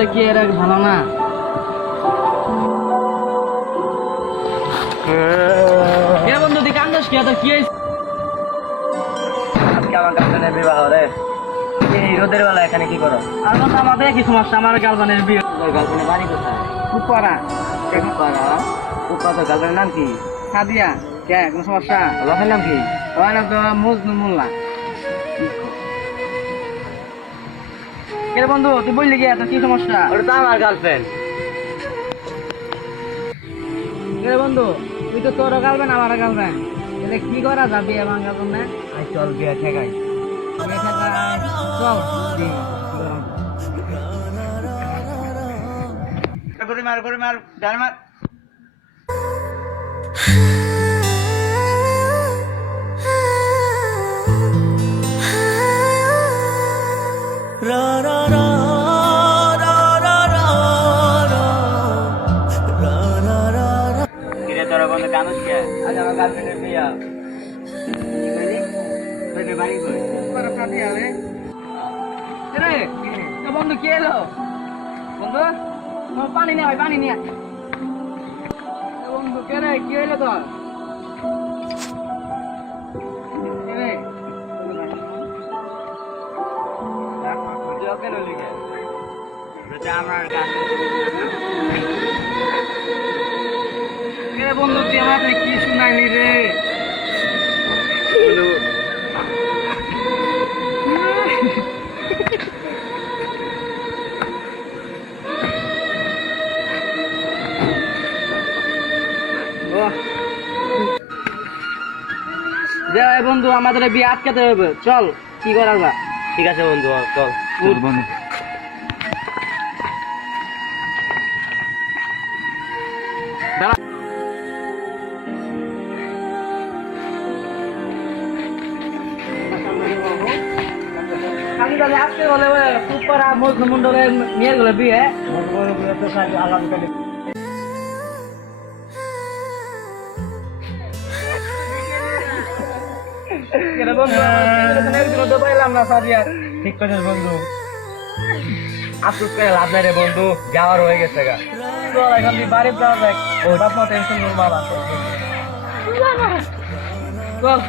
বন্ধু কি এর ভালো না? এ বন্ধু তুই কান্দস কি? তোর কি হয়েছে? আজকে আমার গার্লফ্রেন্ডের বিবাহ রে। এই রোদের বেলা এখানে কি করো? আর বন্ধু আমাদের কি সমস্যা? আমার গার্লফ্রেন্ডের বিয়ে। তোর গার্লফ্রেন্ডের বাড়ি কোথায়? উপরা উপারা। তোর গার্লফ্রেন্ডের নাম কি? সাদিয়া। কে কোনো সমস্যা? বাপের নাম কি? ওর নাম তো মজনু মোল্লা। কে বন্ধু তুই বললি কি তোর কি সমস্যা? ওটা তো আমার গার্লফ্রেন্ড। কে বন্ধু তুই তো তোর গার্লফ্রেন্ড আমার গার্লফ্রেন্ড, তাহলে কি করা যাবে আমার গার্লফ্রেন্ড? আই চল বিয়ে ঠেকাই। চল করে মার ডান মার। কিরে তোরা বন্ধু কানুস কে? আজ আমার গার্লফ্রেন্ডের বিয়া। তোদের বাড়ি কই? সাদিয়া রে। রে বন্ধু কে এলো? বন্ধু পানি নিয়ে পানি নিয়ে। বন্ধু কে রে? কি হইলো তোর? কে রে? কেন লিখে? আমার গার্লফ্রেন্ড। কে বন্ধু তুই আমাকে কি শুনাইলি রে? যে বন্ধু আমাদের বিয়ে আটকাতে হবে, চল কি করার বা? ঠিক আছে বন্ধু চল বন্ধু। আমি তাহলে আসতে বলে খুব পারা মজনু মন্ডলে নিয়ে গেলে বিয়ে। ঠিক করেছিস বন্ধু। আফসোস করে লাভ নাই রে বন্ধু, যাওয়ার হয়ে গেছে গা। চল এখন তুই বাড়ি যাওয়া যাক, বাপ মা টেনশন করবো বাবা। চল